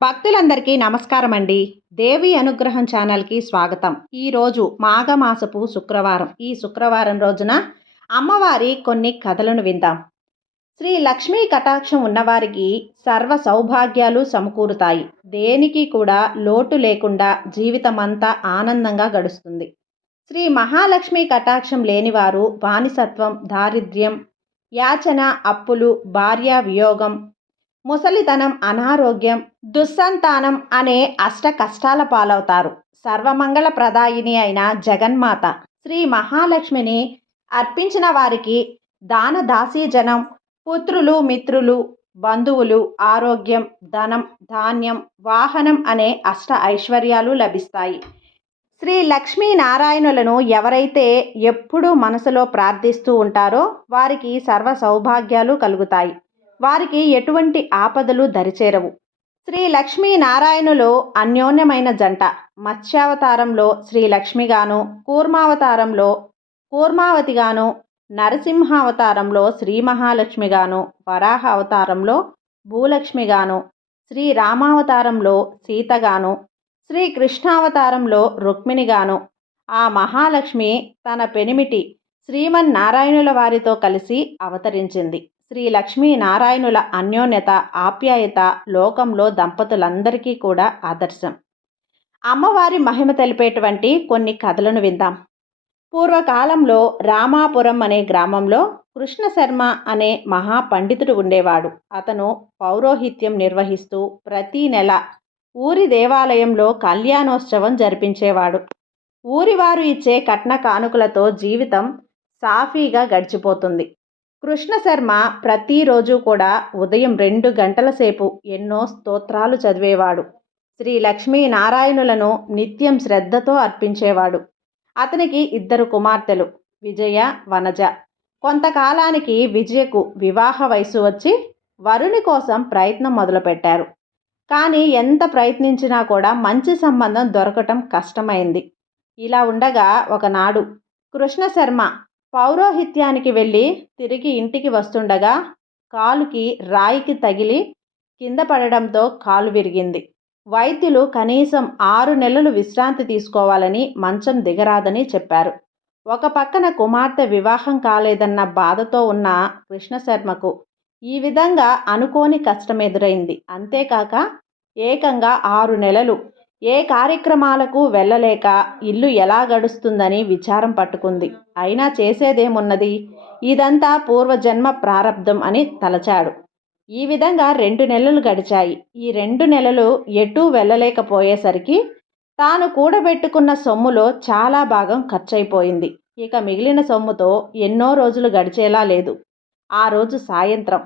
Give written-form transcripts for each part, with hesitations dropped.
భక్తులందరికీ నమస్కారం అండి. దేవి అనుగ్రహం ఛానల్‌కి స్వాగతం. ఈరోజు మాఘమాసపు శుక్రవారం. ఈ శుక్రవారం రోజున అమ్మవారి కొన్ని కథలను విందాం. శ్రీ లక్ష్మీ కటాక్షం ఉన్నవారికి సర్వ సౌభాగ్యాలు సమకూరుతాయి. దేనికి కూడా లోటు లేకుండా జీవితమంతా ఆనందంగా గడుస్తుంది. శ్రీ మహాలక్ష్మి కటాక్షం లేనివారు బానిసత్వం, దారిద్ర్యం, యాచన, అప్పులు, భార్యా వియోగం, ముసలితనం, అనారోగ్యం, దుస్సంతానం అనే అష్ట కష్టాల పాలవుతారు. సర్వమంగళ ప్రదాయిని అయిన జగన్మాత శ్రీ మహాలక్ష్మిని అర్పించిన వారికి దాన దాసీజనం, పుత్రులు, మిత్రులు, బంధువులు, ఆరోగ్యం, ధనం, ధాన్యం, వాహనం అనే అష్ట ఐశ్వర్యాలు లభిస్తాయి. శ్రీ లక్ష్మీనారాయణులను ఎవరైతే ఎప్పుడూ మనసులో ప్రార్థిస్తూ ఉంటారో వారికి సర్వ సౌభాగ్యాలు కలుగుతాయి. వారికి ఎటువంటి ఆపదలు దరిచేరవు. శ్రీ లక్ష్మీనారాయణులు అన్యోన్యమైన జంట. మత్స్యావతారంలో శ్రీ లక్ష్మిగాను, కూర్మావతారంలో కూర్మావతిగాను, నరసింహావతారంలో శ్రీ మహాలక్ష్మిగాను, వరాహ అవతారంలో భూలక్ష్మిగాను, శ్రీ రామావతారంలో సీతగాను, శ్రీ కృష్ణావతారంలో రుక్మిణిగాను ఆ మహాలక్ష్మి తన పెనిమిటి శ్రీమన్నారాయణుల వారితో కలిసి అవతరించింది. శ్రీ లక్ష్మీనారాయణుల అన్యోన్యత, ఆప్యాయత లోకంలో దంపతులందరికీ కూడా ఆదర్శం. అమ్మవారి మహిమ తెలిపేటువంటి కొన్ని కథలను విందాం. పూర్వకాలంలో రామాపురం అనే గ్రామంలో కృష్ణశర్మ అనే మహాపండితుడు ఉండేవాడు. అతను పౌరోహిత్యం నిర్వహిస్తూ ప్రతీ నెల ఊరి దేవాలయంలో కళ్యాణోత్సవం జరిపించేవాడు. ఊరివారు ఇచ్చే కట్న కానుకలతో జీవితం సాఫీగా గడిచిపోతుంది. కృష్ణశర్మ ప్రతిరోజు కూడా ఉదయం 2 గంటల సేపు ఎన్నో స్తోత్రాలు చదివేవాడు. శ్రీ లక్ష్మీనారాయణులను నిత్యం శ్రద్ధతో అర్పించేవాడు. అతనికి 2 కుమార్తెలు, విజయ, వనజ. కొంతకాలానికి విజయకు వివాహ వయసు వచ్చి వరుని కోసం ప్రయత్నం మొదలుపెట్టారు. కానీ ఎంత ప్రయత్నించినా కూడా మంచి సంబంధం దొరకటం కష్టమైంది. ఇలా ఉండగా ఒకనాడు కృష్ణశర్మ పౌరోహిత్యానికి వెళ్ళి తిరిగి ఇంటికి వస్తుండగా కాలుకి రాయికి తగిలి కింద పడడంతో కాలు విరిగింది. వైద్యులు కనీసం 6 నెలలు విశ్రాంతి తీసుకోవాలని, మంచం దిగరాదని చెప్పారు. ఒక పక్కన కుమార్తె వివాహం కాలేదన్న బాధతో ఉన్న కృష్ణశర్మకు ఈ విధంగా అనుకోని కష్టం ఎదురైంది. అంతేకాక ఏకంగా 6 నెలలు ఏ కార్యక్రమాలకు వెళ్ళలేక ఇల్లు ఎలా గడుస్తుందని విచారం పట్టుకుంది. అయినా చేసేదేమున్నది, ఇదంతా పూర్వజన్మ ప్రారబ్ధం అని తలచాడు. ఈ విధంగా 2 నెలలు గడిచాయి. ఈ 2 నెలలు ఎటూ వెళ్ళలేకపోయేసరికి తాను కూడబెట్టుకున్న సొమ్ములో చాలా భాగం ఖర్చయిపోయింది. ఇక మిగిలిన సొమ్ముతో ఎన్నో రోజులు గడిచేలా లేదు. ఆ రోజు సాయంత్రం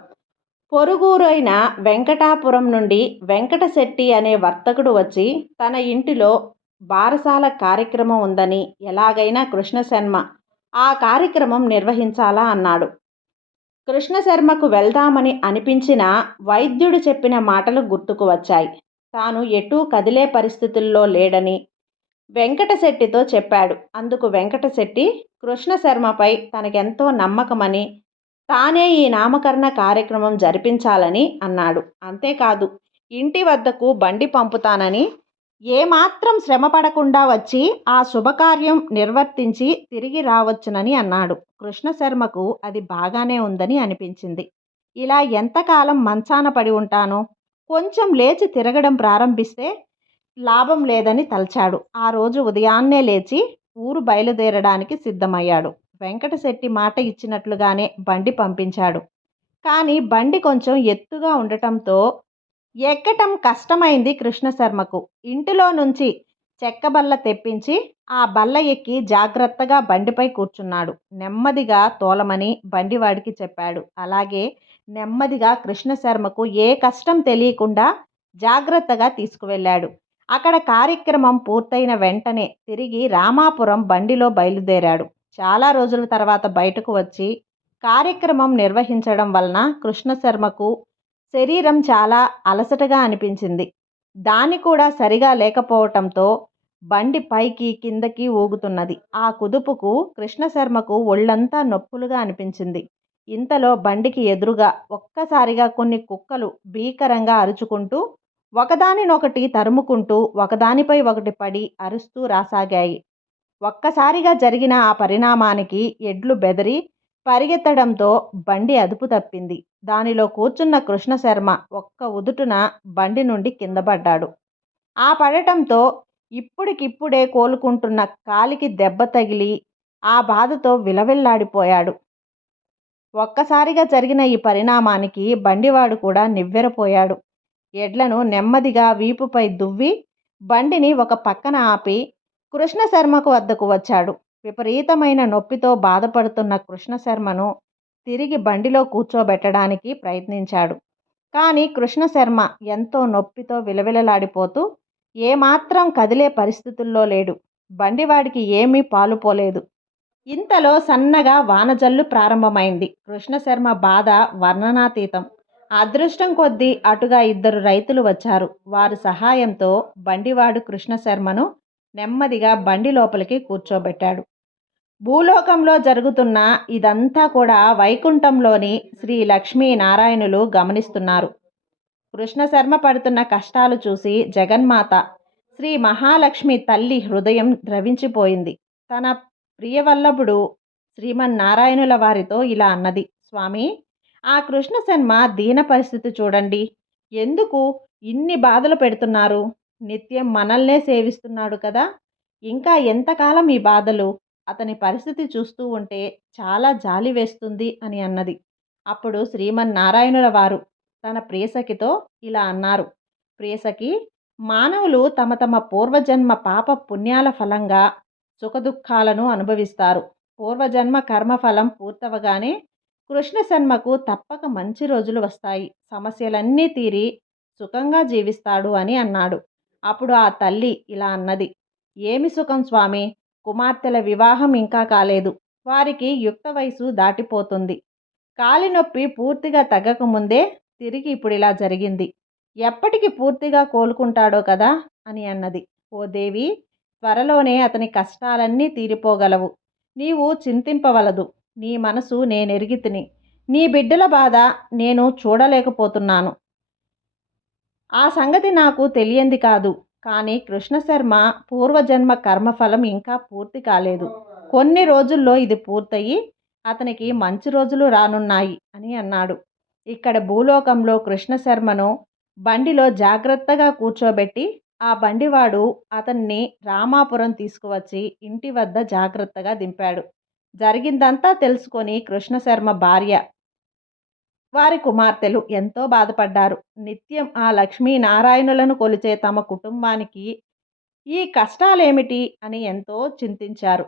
పొరుగురైన వెంకటాపురం నుండి వెంకటశెట్టి అనే వర్తకుడు వచ్చి తన ఇంటిలో బారసాల కార్యక్రమం ఉందని, ఎలాగైనా కృష్ణశర్మ ఆ కార్యక్రమం నిర్వహించాలా అన్నాడు. కృష్ణశర్మకు వెళ్దామని అనిపించిన వైద్యుడు చెప్పిన మాటలు గుర్తుకు వచ్చాయి. తాను ఎటూ కదిలే పరిస్థితుల్లో లేడని వెంకటశెట్టితో చెప్పాడు. అందుకు వెంకటశెట్టి కృష్ణశర్మపై తనకెంతో నమ్మకమని, తానే ఈ నామకరణ కార్యక్రమం జరిపించాలని అన్నాడు. అంతేకాదు, ఇంటి వద్దకు బండి పంపుతానని, ఏమాత్రం శ్రమ పడకుండా వచ్చి ఆ శుభకార్యం నిర్వర్తించి తిరిగి రావచ్చునని అన్నాడు. కృష్ణశర్మకు అది బాగానే ఉందని అనిపించింది. ఇలా ఎంతకాలం మంచాన పడి ఉంటానో, కొంచెం లేచి తిరగడం ప్రారంభిస్తే లాభం లేదని తలచాడు. ఆ రోజు ఉదయాన్నే లేచి ఊరు బయలుదేరడానికి సిద్ధమయ్యాడు. వెంకటశెట్టి మాట ఇచ్చినట్లుగానే బండి పంపించాడు. కానీ బండి కొంచెం ఎత్తుగా ఉండటంతో ఎక్కటం కష్టమైంది కృష్ణశర్మకు. ఇంటిలో నుంచి చెక్క బల్ల తెప్పించి ఆ బల్ల ఎక్కి జాగ్రత్తగా బండిపై కూర్చున్నాడు. నెమ్మదిగా తోలమని బండివాడికి చెప్పాడు. అలాగే నెమ్మదిగా కృష్ణశర్మకు ఏ కష్టం తెలియకుండా జాగ్రత్తగా తీసుకువెళ్ళాడు. అక్కడ కార్యక్రమం పూర్తయిన వెంటనే తిరిగి రామాపురం బండిలో బయలుదేరాడు. చాలా రోజుల తర్వాత బయటకు వచ్చి కార్యక్రమం నిర్వహించడం వలన కృష్ణశర్మకు శరీరం చాలా అలసటగా అనిపించింది. దాని కూడా సరిగా లేకపోవటంతో బండి పైకి కిందకి ఊగుతున్నది. ఆ కుదుపుకు కృష్ణశర్మకు ఒళ్ళంతా నొప్పులుగా అనిపించింది. ఇంతలో బండికి ఎదురుగా ఒక్కసారిగా కొన్ని కుక్కలు భీకరంగా అరుచుకుంటూ ఒకదానినొకటి తరుముకుంటూ ఒకదానిపై ఒకటి పడి అరుస్తూ రాసాగాయి. ఒక్కసారిగా జరిగిన ఆ పరిణామానికి ఎడ్లు బెదిరి పరిగెత్తడంతో బండి అదుపు తప్పింది. దానిలో కూర్చున్న కృష్ణశర్మ ఒక్క ఉదుటున బండి నుండి కిందపడ్డాడు. ఆ పడటంతో ఇప్పుడికిప్పుడే కోలుకుంటున్న కాలికి దెబ్బ తగిలి ఆ బాధతో విలవిల్లాడిపోయాడు. ఒక్కసారిగా జరిగిన ఈ పరిణామానికి బండివాడు కూడా నివ్వెరపోయాడు. ఎడ్లను నెమ్మదిగా వీపుపై దువ్వి బండిని ఒక పక్కన ఆపి కృష్ణశర్మకు వద్దకు వచ్చాడు. విపరీతమైన నొప్పితో బాధపడుతున్న కృష్ణశర్మను తిరిగి బండిలో కూర్చోబెట్టడానికి ప్రయత్నించాడు. కానీ కృష్ణశర్మ ఎంతో నొప్పితో విలవిలలాడిపోతూ ఏమాత్రం కదిలే పరిస్థితుల్లో లేడు. బండివాడికి ఏమీ పాలుపోలేదు. ఇంతలో సన్నగా వానజల్లు ప్రారంభమైంది. కృష్ణశర్మ బాధ వర్ణనాతీతం. అదృష్టం కొద్దీ అటుగా ఇద్దరు రైతులు వచ్చారు. వారి సహాయంతో బండివాడు కృష్ణశర్మను నెమ్మదిగా బండి లోపలికి కూర్చోబెట్టాడు. భూలోకంలో జరుగుతున్న ఇదంతా కూడా వైకుంఠంలోని శ్రీ లక్ష్మీనారాయణులు గమనిస్తున్నారు. కృష్ణశర్మ పడుతున్న కష్టాలు చూసి జగన్మాత శ్రీ మహాలక్ష్మి తల్లి హృదయం ద్రవించిపోయింది. తన ప్రియవల్లభుడు శ్రీమన్నారాయణుల వారితో ఇలా అన్నది: స్వామి, ఆ కృష్ణశర్మ దీన పరిస్థితి చూడండి. ఎందుకు ఇన్ని బాధలు పెడుతున్నారు? నిత్యం మనల్నే సేవిస్తున్నాడు కదా. ఇంకా ఎంతకాలం ఈ బాధలు? అతని పరిస్థితి చూస్తూ ఉంటే చాలా జాలి వేస్తుంది అని అన్నది. అప్పుడు శ్రీమన్నారాయణుల వారు తన ప్రియసఖితో ఇలా అన్నారు: ప్రియసఖి, మానవులు తమ తమ పూర్వజన్మ పాప పుణ్యాల ఫలంగా సుఖదుఖాలను అనుభవిస్తారు. పూర్వజన్మ కర్మఫలం పూర్తవగానే కృష్ణశర్మకు తప్పక మంచి రోజులు వస్తాయి. సమస్యలన్నీ తీరి సుఖంగా జీవిస్తాడు అని అన్నాడు. అప్పుడు ఆ తల్లి ఇలా అన్నది: ఏమి సుఖం స్వామి, కుమార్తెల వివాహం ఇంకా కాలేదు. వారికి యుక్త వయసు దాటిపోతుంది. కాలి నొప్పి పూర్తిగా తగ్గకముందే తిరిగి ఇప్పుడు ఇలా జరిగింది. ఎప్పటికి పూర్తిగా కోలుకుంటాడో కదా అని అన్నది. ఓ దేవి, త్వరలోనే అతని కష్టాలన్నీ తీరిపోగలవు. నీవు చింతింపవలదు. నీ మనసు నేనెరిగితిని. నీ బిడ్డల బాధ నేను చూడలేకపోతున్నాను. ఆ సంగతి నాకు తెలియంది కాదు. కానీ కృష్ణశర్మ పూర్వజన్మ కర్మఫలం ఇంకా పూర్తి కాలేదు. కొన్ని రోజుల్లో ఇది పూర్తయి అతనికి మంచి రోజులు రానున్నాయి అని అన్నాడు. ఇక్కడ భూలోకంలో కృష్ణశర్మను బండిలో జాగ్రత్తగా కూర్చోబెట్టి ఆ బండివాడు అతన్ని రామాపురం తీసుకువచ్చి ఇంటి వద్ద జాగ్రత్తగా దింపాడు. జరిగిందంతా తెలుసుకొని కృష్ణశర్మ భార్య, వారి కుమార్తెలు ఎంతో బాధపడ్డారు. నిత్యం ఆ లక్ష్మీనారాయణులను కొలిచే తమ కుటుంబానికి ఈ కష్టాలేమిటి అని ఎంతో చింతించారు.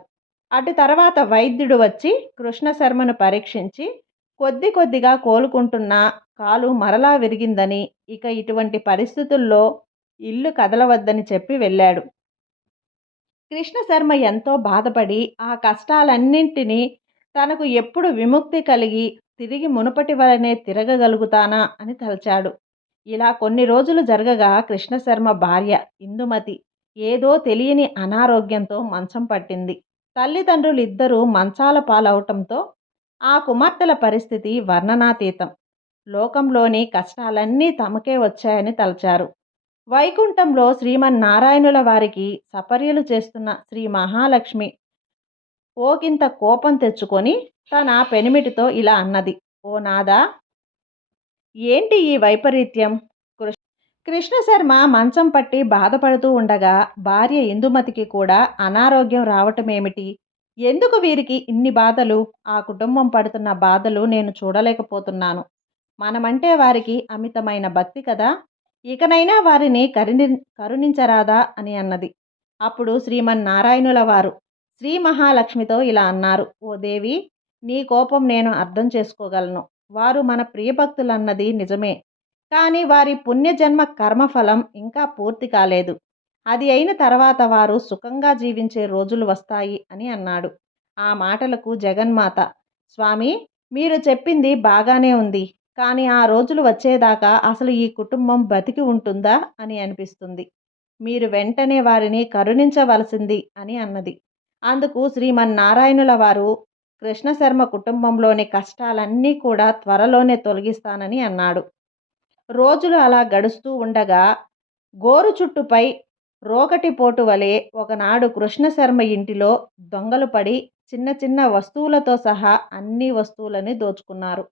అటు తర్వాత వైద్యుడు వచ్చి కృష్ణశర్మను పరీక్షించి కొద్ది కొద్దిగా కోలుకుంటున్న కాలు మరలా విరిగిందని, ఇక ఇటువంటి పరిస్థితుల్లో ఇల్లు కదలవద్దని చెప్పి వెళ్ళాడు. కృష్ణశర్మ ఎంతో బాధపడి ఆ కష్టాలన్నింటినీ తనకు ఎప్పుడు విముక్తి కలిగి తిరిగి మునుపటి వలనే తిరగగలుగుతానా అని తలచాడు. ఇలా కొన్ని రోజులు జరగగా కృష్ణశర్మ భార్య ఇందుమతి ఏదో తెలియని అనారోగ్యంతో మంచం పట్టింది. తల్లిదండ్రులు ఇద్దరూ మంచాల పాలవటంతో ఆ కుమార్తెల పరిస్థితి వర్ణనాతీతం. లోకంలోని కష్టాలన్నీ తమకే వచ్చాయని తలచారు. వైకుంఠంలో శ్రీమన్నారాయణుల వారికి సపర్యలు చేస్తున్న శ్రీ మహాలక్ష్మి ఓకింత కోపం తెచ్చుకొని తన పెనిమిటితో ఇలా అన్నది: ఓ నాదా, ఏంటి ఈ వైపరీత్యం? కృష్ణశర్మ మంచం పట్టి బాధపడుతూ ఉండగా భార్య ఇందుమతికి కూడా అనారోగ్యం రావటమేమిటి? ఎందుకు వీరికి ఇన్ని బాధలు? ఆ కుటుంబం పడుతున్న బాధలు నేను చూడలేకపోతున్నాను. మనమంటే వారికి అమితమైన భక్తి కదా. ఇకనైనా వారిని కరుణించరాదా అని అన్నది. అప్పుడు శ్రీమన్నారాయణుల వారు శ్రీ మహాలక్ష్మితో ఇలా అన్నారు: ఓ దేవి, నీ కోపం నేను అర్థం చేసుకోగలను. వారు మన ప్రియభక్తులన్నది నిజమే. కానీ వారి పుణ్యజన్మ కర్మఫలం ఇంకా పూర్తి కాలేదు. అది అయిన తర్వాత వారు సుఖంగా జీవించే రోజులు వస్తాయి అని అన్నాడు. ఆ మాటలకు జగన్మాత, స్వామి, మీరు చెప్పింది బాగానే ఉంది. కానీ ఆ రోజులు వచ్చేదాకా అసలు ఈ కుటుంబం బతికి ఉంటుందా అని అనిపిస్తుంది. మీరు వెంటనే వారిని కరుణించవలసింది అని అన్నది. అందుకు శ్రీమన్నారాయణుల వారు కృష్ణశర్మ కుటుంబంలోని కష్టాలన్నీ కూడా త్వరలోనే తొలగిస్తానని అన్నాడు. రోజులు అలా గడుస్తూ ఉండగా గోరు చుట్టుపై రోకటి పోటు వలె ఒకనాడు కృష్ణశర్మ ఇంటిలో దొంగలు పడి చిన్న చిన్న వస్తువులతో సహా అన్ని వస్తువులని దోచుకున్నారు.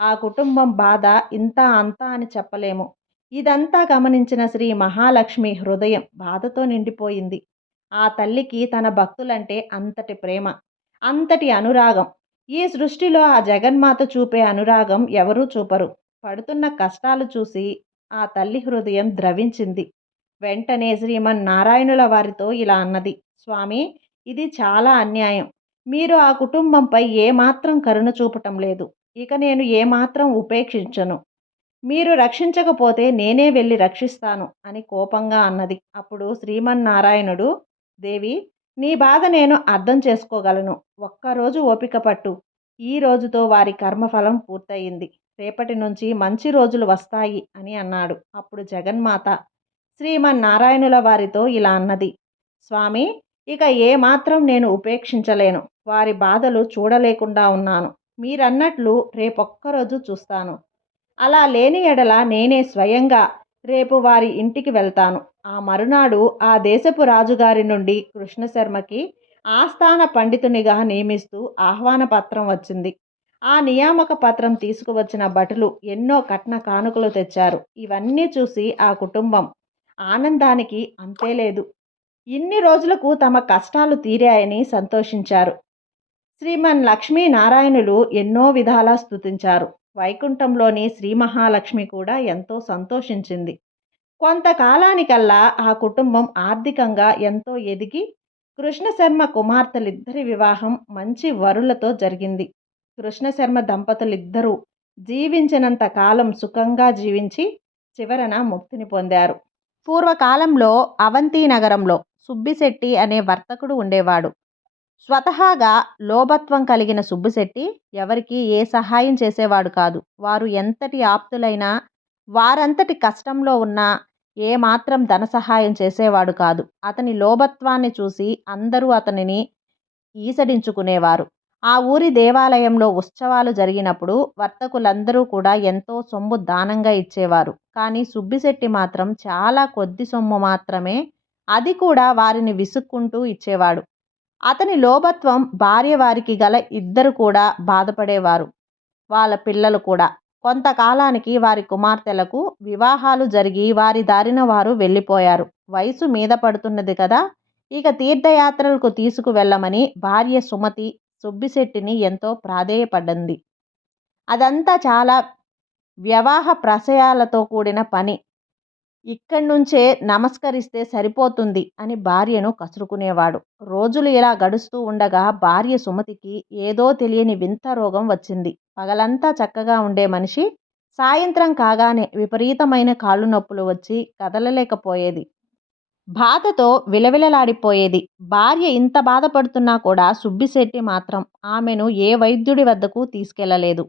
ఆ కుటుంబం బాధ ఇంత అంతా అని చెప్పలేము. ఇదంతా గమనించిన శ్రీ మహాలక్ష్మి హృదయం బాధతో నిండిపోయింది. ఆ తల్లికి తన భక్తులంటే అంతటి ప్రేమ, అంతటి అనురాగం. ఈ సృష్టిలో ఆ జగన్మాత చూపే అనురాగం ఎవరూ చూపరు. పడుతున్న కష్టాలు చూసి ఆ తల్లి హృదయం ద్రవించింది. వెంటనే శ్రీమన్నారాయణుల వారితో ఇలా అన్నది: స్వామి, ఇది చాలా అన్యాయం. మీరు ఆ కుటుంబంపై ఏమాత్రం కరుణ చూపటం లేదు. ఇక నేను ఏమాత్రం ఉపేక్షించను. మీరు రక్షించకపోతే నేనే వెళ్ళి రక్షిస్తాను అని కోపంగా అన్నది. అప్పుడు శ్రీమన్నారాయణుడు, దేవి, నీ బాధ నేను అర్థం చేసుకోగలను. ఒక్కరోజు ఓపిక పట్టు. ఈ రోజుతో వారి కర్మఫలం పూర్తయింది. రేపటి నుంచి మంచి రోజులు వస్తాయి అని అన్నాడు. అప్పుడు జగన్మాత శ్రీమన్నారాయణుల వారితో ఇలా అన్నది: స్వామి, ఇక ఏమాత్రం నేను ఉపేక్షించలేను. వారి బాధలు చూడలేకుండా ఉన్నాను. మీరన్నట్లు రేపొక్కరోజు చూస్తాను. అలా లేని ఎడల నేనే స్వయంగా రేపు వారి ఇంటికి వెళ్తాను. ఆ మరునాడు ఆ దేశపు రాజుగారి నుండి కృష్ణశర్మకి ఆస్థాన పండితునిగా నియమిస్తూ ఆహ్వాన పత్రం వచ్చింది. ఆ నియామక పత్రం తీసుకువచ్చిన భటులు ఎన్నో కట్న కానుకలు తెచ్చారు. ఇవన్నీ చూసి ఆ కుటుంబం ఆనందానికి అంతే లేదు. ఇన్ని రోజులకు తమ కష్టాలు తీరాయని సంతోషించారు. శ్రీమన్ లక్ష్మీనారాయణులు ఎన్నో విధాలా స్తుతించారు. వైకుంఠంలోని శ్రీ మహాలక్ష్మి కూడా ఎంతో సంతోషించింది. కొంతకాలానికల్లా ఆ కుటుంబం ఆర్థికంగా ఎంతో ఎదిగి కృష్ణశర్మ కుమార్తెలిద్దరి వివాహం మంచి వరులతో జరిగింది. కృష్ణశర్మ దంపతులిద్దరూ జీవించినంత కాలం సుఖంగా జీవించి చివరన ముక్తిని పొందారు. పూర్వకాలంలో అవంతి నగరంలో సుబ్బిశెట్టి అనే వర్తకుడు ఉండేవాడు. స్వతహాగా లోభత్వం కలిగిన సుబ్బిశెట్టి ఎవరికీ ఏ సహాయం చేసేవాడు కాదు. వారు ఎంతటి ఆప్తులైనా, వారంతటి కష్టంలో ఉన్నా ఏమాత్రం ధన సహాయం చేసేవాడు కాదు. అతని లోభత్వాన్ని చూసి అందరూ అతనిని ఈసడించుకునేవారు. ఆ ఊరి దేవాలయంలో ఉత్సవాలు జరిగినప్పుడు వర్తకులందరూ కూడా ఎంతో సొమ్ము దానంగా ఇచ్చేవారు. కానీ సుబ్బిశెట్టి మాత్రం చాలా కొద్ది సొమ్ము మాత్రమే, అది కూడా వారిని విసుక్కుంటూ ఇచ్చేవాడు. అతని లోభత్వం భార్య వారికి గల ఇద్దరు కూడా బాధపడేవారు. వాళ్ళ పిల్లలు కూడా. కొంతకాలానికి వారి కుమార్తెలకు వివాహాలు జరిగి వారి దారిన వారు వెళ్ళిపోయారు. వయసు మీద పడుతున్నది కదా, ఇక తీర్థయాత్రలకు తీసుకువెళ్ళమని భార్య సుమతి సుబ్బిశెట్టిని ఎంతో ప్రాధేయపడ్డంది. అదంతా చాలా వ్యవహార ప్రశయాలతో కూడిన పని. ఇక్కడి నుంచే నమస్కరిస్తే సరిపోతుంది అని భార్యను కసురుకునేవాడు. రోజులు ఇలా గడుస్తూ ఉండగా భార్య సుమతికి ఏదో తెలియని వింత రోగం వచ్చింది. పగలంతా చక్కగా ఉండే మనిషి సాయంత్రం కాగానే విపరీతమైన కాళ్ళు నొప్పులు వచ్చి కదలలేకపోయేది. బాధతో విలవిలలాడిపోయేది. భార్య ఇంత బాధపడుతున్నా కూడా సుబ్బిశెట్టి మాత్రం ఆమెను ఏ వైద్యుడి వద్దకు తీసుకెళ్లలేదు.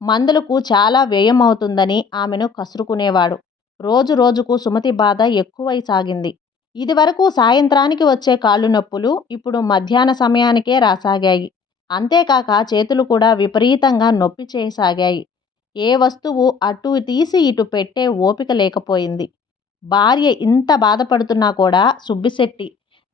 మందులకు చాలా వ్యయం అవుతుందని ఆమెను కసురుకునేవాడు. రోజు రోజుకు సుమతి బాధ ఎక్కువై సాగింది. ఇదివరకు సాయంత్రానికి వచ్చే కాళ్ళు నొప్పులు ఇప్పుడు మధ్యాహ్న సమయానికే రాసాగాయి. అంతేకాక చేతులు కూడా విపరీతంగా నొప్పి చేయసాగాయి. ఏ వస్తువు అటు తీసి ఇటు పెట్టే ఓపిక లేకపోయింది. భార్య ఇంత బాధపడుతున్నా కూడా సుబ్బిశెట్టి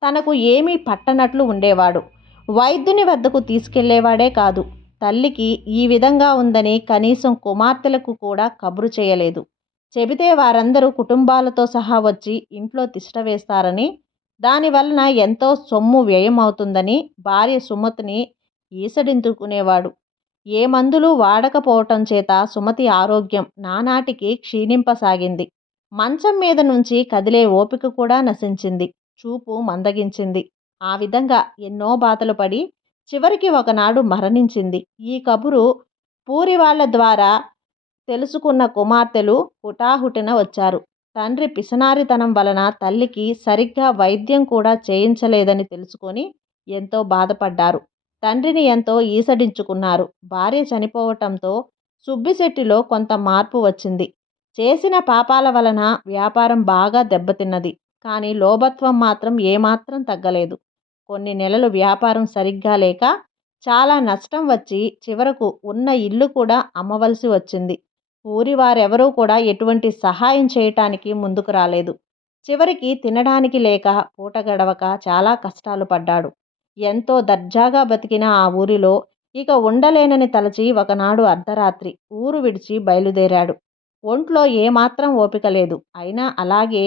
తనకు ఏమీ పట్టనట్లు ఉండేవాడు. వైద్యుని వద్దకు తీసుకెళ్లేవాడే కాదు. తల్లికి ఈ విధంగా ఉందని కనీసం కుమార్తెలకు కూడా కబురు చేయలేదు. చెబితే వారందరూ కుటుంబాలతో సహా వచ్చి ఇంట్లో తిష్ట వేస్తారని, దానివలన ఎంతో సొమ్ము వ్యయం అవుతుందని భార్య సుమతిని ఈసడించుకునేవాడు. ఏ మందులు వాడకపోవటం చేత సుమతి ఆరోగ్యం నానాటికి క్షీణింపసాగింది. మంచం మీద నుంచి కదిలే ఓపిక కూడా నశించింది. చూపు మందగించింది. ఆ విధంగా ఎన్నో బాధలు పడి చివరికి ఒకనాడు మరణించింది. ఈ కబురు పూరి వాళ్ళ ద్వారా తెలుసుకున్న కుమార్తెలు హుటాహుటిన వచ్చారు. తండ్రి పిసినారితనం వలన తల్లికి సరిగ్గా వైద్యం కూడా చేయించలేదని తెలుసుకొని ఎంతో బాధపడ్డారు. తండ్రిని ఎంతో ఈసడించుకున్నారు. భార్య చనిపోవటంతో సుబ్బిశెట్టిలో కొంత మార్పు వచ్చింది. చేసిన పాపాల వలన వ్యాపారం బాగా దెబ్బతిన్నది. కానీ లోభత్వం మాత్రం ఏమాత్రం తగ్గలేదు. కొన్ని నెలలు వ్యాపారం సరిగ్గా లేక చాలా నష్టం వచ్చి చివరకు ఉన్న ఇల్లు కూడా అమ్మవలసి వచ్చింది. ఊరి వారెవరూ కూడా ఎటువంటి సహాయం చేయటానికి ముందుకు రాలేదు. చివరికి తినడానికి లేక పూట గడవక చాలా కష్టాలు పడ్డాడు. ఎంతో దర్జాగా బతికిన ఆ ఊరిలో ఇక ఉండలేనని తలచి ఒకనాడు అర్ధరాత్రి ఊరు విడిచి బయలుదేరాడు. ఒంట్లో ఏమాత్రం ఓపిక లేదు. అయినా అలాగే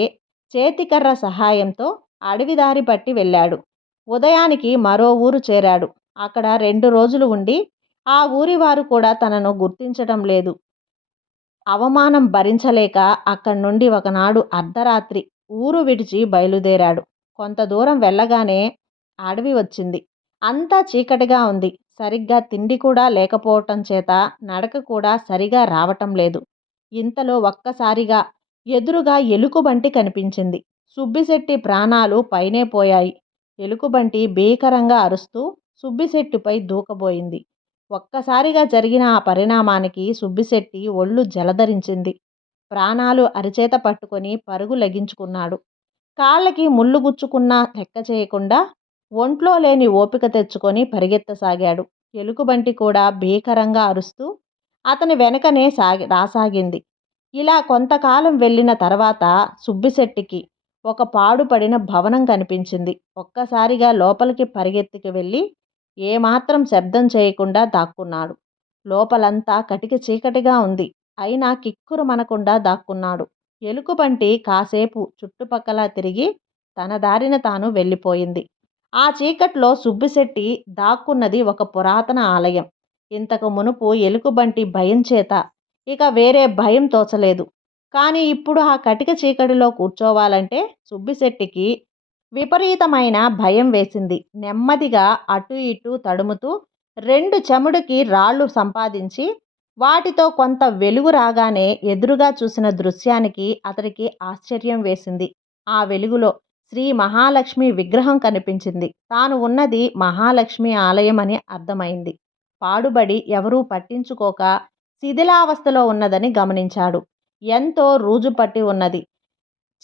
చేతికర్ర సహాయంతో అడవి దారి పట్టి వెళ్ళాడు. ఉదయానికి మరో ఊరు చేరాడు. అక్కడ 2 రోజులు ఉండి ఆ ఊరి వారు కూడా తనను గుర్తించటం లేదు. అవమానం భరించలేక అక్కడి నుండి ఒకనాడు అర్ధరాత్రి ఊరు విడిచి బయలుదేరాడు. కొంత దూరం వెళ్ళగానే అడవి వచ్చింది. అంతా చీకటిగా ఉంది. సరిగ్గా తిండి కూడా లేకపోవటం చేత నడక కూడా సరిగా రావటం లేదు. ఇంతలో ఒక్కసారిగా ఎదురుగా ఎలుగుబంటి కనిపించింది. సుబ్బిశెట్టి ప్రాణాలు పైనే పోయాయి. ఎలుగుబంటి భీకరంగా అరుస్తూ సుబ్బిశెట్టిపై దూకబోయింది. ఒక్కసారిగా జరిగిన ఆ పరిణామానికి సుబ్బిశెట్టి ఒళ్ళు జలధరించింది. ప్రాణాలు అరిచేత పట్టుకొని పరుగు లెగించుకున్నాడు. కాళ్ళకి ముళ్ళు గుచ్చుకున్నా లెక్క చేయకుండా ఒంట్లో లేని ఓపిక తెచ్చుకొని పరిగెత్తసాగాడు. ఎలుగుబంటి కూడా భీకరంగా అరుస్తూ అతని వెనకనే రాసాగింది. ఇలా కొంతకాలం వెళ్ళిన తర్వాత సుబ్బిశెట్టికి ఒక పాడుపడిన భవనం కనిపించింది. ఒక్కసారిగా లోపలికి పరిగెత్తికి వెళ్ళి ఏమాత్రం శబ్దం చేయకుండా దాక్కున్నాడు. లోపలంతా కటిక చీకటిగా ఉంది. అయినా కిక్కురుమనకుండా దాక్కున్నాడు. ఎలుగుబంటి కాసేపు చుట్టుపక్కల తిరిగి తన దారిన తాను వెళ్ళిపోయింది. ఆ చీకట్లో సుబ్బిశెట్టి దాక్కున్నది ఒక పురాతన ఆలయం. ఇంతకు మునుపు ఎలుగుబంటి భయం చేత ఇక వేరే భయం తోచలేదు. కానీ ఇప్పుడు ఆ కటిక చీకటిలో కూర్చోవాలంటే సుబ్బిశెట్టికి విపరీతమైన భయం వేసింది. నెమ్మదిగా అటు ఇటు తడుముతూ 2 చెముడుకి రాళ్ళు సంపాదించి వాటితో కొంత వెలుగు రాగానే ఎదురుగా చూసిన దృశ్యానికి అతడికి ఆశ్చర్యం వేసింది. ఆ వెలుగులో శ్రీ మహాలక్ష్మి విగ్రహం కనిపించింది. తాను ఉన్నది మహాలక్ష్మి ఆలయం అని అర్థమైంది. పాడుబడి ఎవరూ పట్టించుకోక శిథిలావస్థలో ఉన్నదని గమనించాడు. ఎంతో రోజు పట్టి ఉన్నది.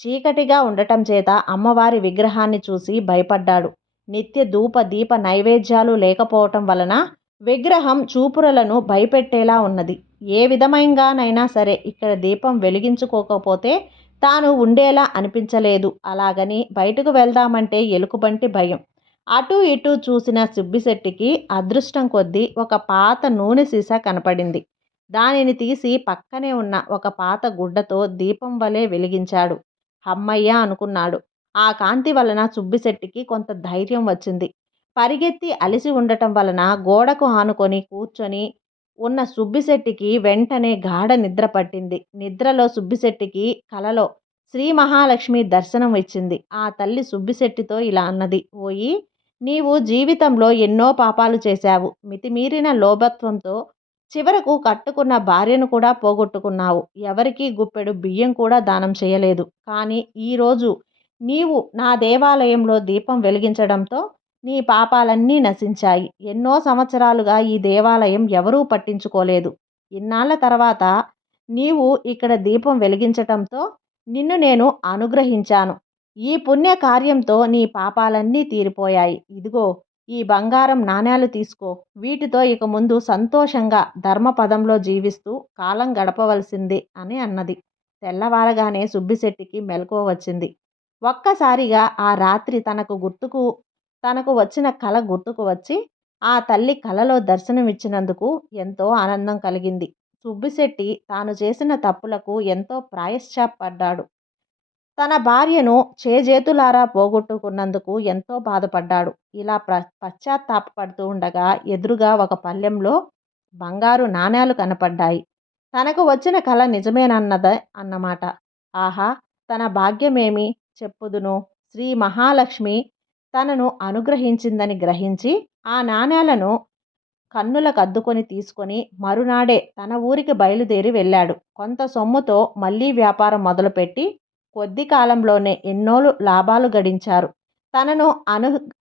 చీకటిగా ఉండటం చేత అమ్మవారి విగ్రహాన్ని చూసి భయపడ్డాడు. నిత్య ధూప దీప నైవేద్యాలు లేకపోవటం వలన విగ్రహం చూపురలను భయపెట్టేలా ఉన్నది. ఏ విధంగానైనా సరే ఇక్కడ దీపం వెలిగించుకోకపోతే తాను ఉండేలా అనిపించలేదు. అలాగని బయటకు వెళ్దామంటే ఎలుకబంటి భయం. అటూ ఇటూ చూసిన సుబ్బిశెట్టికి అదృష్టం కొద్దీ ఒక పాత నూనె సీసా కనపడింది. దానిని తీసి పక్కనే ఉన్న ఒక పాత గుడ్డతో దీపం వలె వెలిగించాడు. హమ్మయ్య అనుకున్నాడు. ఆ కాంతి వలన సుబ్బిశెట్టికి కొంత ధైర్యం వచ్చింది. పరిగెత్తి అలిసి ఉండటం వలన గోడకు ఆనుకొని కూర్చొని ఉన్న సుబ్బిశెట్టికి వెంటనే గాఢ నిద్ర పట్టింది. నిద్రలో సుబ్బిశెట్టికి కలలో శ్రీ మహాలక్ష్మి దర్శనం ఇచ్చింది. ఆ తల్లి సుబ్బిశెట్టితో ఇలా అన్నది: ఓయి, నీవు జీవితంలో ఎన్నో పాపాలు చేశావు. మితిమీరిన లోభత్వంతో చివరకు కట్టుకున్న భార్యను కూడా పోగొట్టుకున్నావు. ఎవరికీ గుప్పెడు బియ్యం కూడా దానం చేయలేదు. కానీ ఈరోజు నీవు నా దేవాలయంలో దీపం వెలిగించడంతో నీ పాపాలన్నీ నశించాయి. ఎన్నో సంవత్సరాలుగా ఈ దేవాలయం ఎవరూ పట్టించుకోలేదు. ఇన్నాళ్ల తర్వాత నీవు ఇక్కడ దీపం వెలిగించటంతో నిన్ను నేను అనుగ్రహించాను. ఈ పుణ్య కార్యంతో నీ పాపాలన్నీ తీరిపోయాయి. ఇదిగో ఈ బంగారం నాణేలు తీసుకో. వీటితో ఇక ముందు సంతోషంగా ధర్మపదంలో జీవిస్తూ కాలం గడపవలసిందే అని అన్నది. తెల్లవారగానే సుబ్బిశెట్టికి మెలకువ వచ్చింది. ఒక్కసారిగా ఆ రాత్రి తనకు వచ్చిన కల గుర్తుకు వచ్చి ఆ తల్లి కలలో దర్శనమిచ్చినందుకు ఎంతో ఆనందం కలిగింది. సుబ్బిశెట్టి తాను చేసిన తప్పులకు ఎంతో ప్రాయశ్చాపడ్డాడు. తన భార్యను చేజేతులారా పోగొట్టుకున్నందుకు ఎంతో బాధపడ్డాడు. ఇలా పశ్చాత్తాపపడుతూ ఉండగా ఎదురుగా ఒక పళ్ళెంలో బంగారు నాణేలు కనపడ్డాయి. తనకు వచ్చిన కల అన్నమాట. ఆహా, తన భాగ్యమేమి చెప్పుదును. శ్రీ మహాలక్ష్మి తనను అనుగ్రహించిందని గ్రహించి ఆ నాణేలను కన్నులకద్దుకొని తీసుకొని మరునాడే తన ఊరికి బయలుదేరి వెళ్ళాడు. కొంత సొమ్ముతో మళ్ళీ వ్యాపారం మొదలుపెట్టి కొద్ది కాలంలోనే ఎన్నో లాభాలు గడించారు. తనను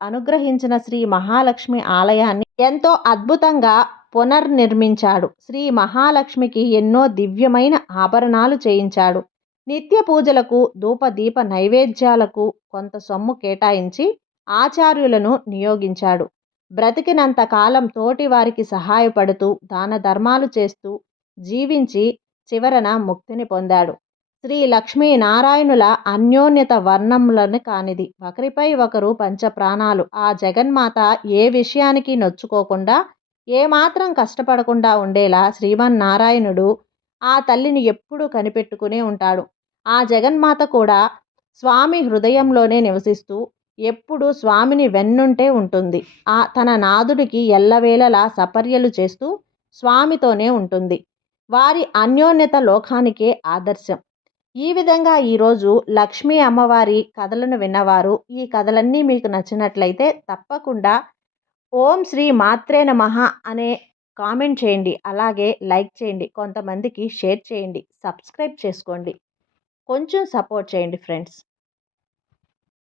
అనుగ్రహించిన శ్రీ మహాలక్ష్మి ఆలయాన్ని ఎంతో అద్భుతంగా పునర్నిర్మించాడు. శ్రీ మహాలక్ష్మికి ఎన్నో దివ్యమైన ఆభరణాలు చేయించాడు. నిత్య పూజలకు ధూపదీప నైవేద్యాలకు కొంత సొమ్ము కేటాయించి ఆచార్యులను నియోగించాడు. బ్రతికినంత కాలం తోటి వారికి సహాయపడుతూ దాన ధర్మాలు చేస్తూ జీవించి చివరన ముక్తిని పొందాడు. శ్రీ లక్ష్మీనారాయణుల అన్యోన్యత వర్ణములను కానిది. ఒకరిపై ఒకరు పంచప్రాణాలు. ఆ జగన్మాత ఏ విషయానికి నొచ్చుకోకుండా, ఏమాత్రం కష్టపడకుండా ఉండేలా శ్రీమన్నారాయణుడు ఆ తల్లిని ఎప్పుడూ కనిపెట్టుకునే ఉంటాడు. ఆ జగన్మాత కూడా స్వామి హృదయంలోనే నివసిస్తూ ఎప్పుడూ స్వామిని వెన్నుంటే ఉంటుంది. తన నాథుడికి ఎల్లవేళలా సపర్యలు చేస్తూ స్వామితోనే ఉంటుంది. వారి అన్యోన్యత లోకానికే ఆదర్శం. ఈ విధంగా ఈరోజు లక్ష్మీ అమ్మవారి కథలను విన్నవారు ఈ కథలన్నీ మీకు నచ్చినట్లయితే తప్పకుండా ఓం శ్రీ మాత్రే నమః అనే కామెంట్ చేయండి. అలాగే లైక్ చేయండి. కొంతమందికి షేర్ చేయండి. సబ్స్క్రైబ్ చేసుకోండి. కొంచెం సపోర్ట్ చేయండి ఫ్రెండ్స్.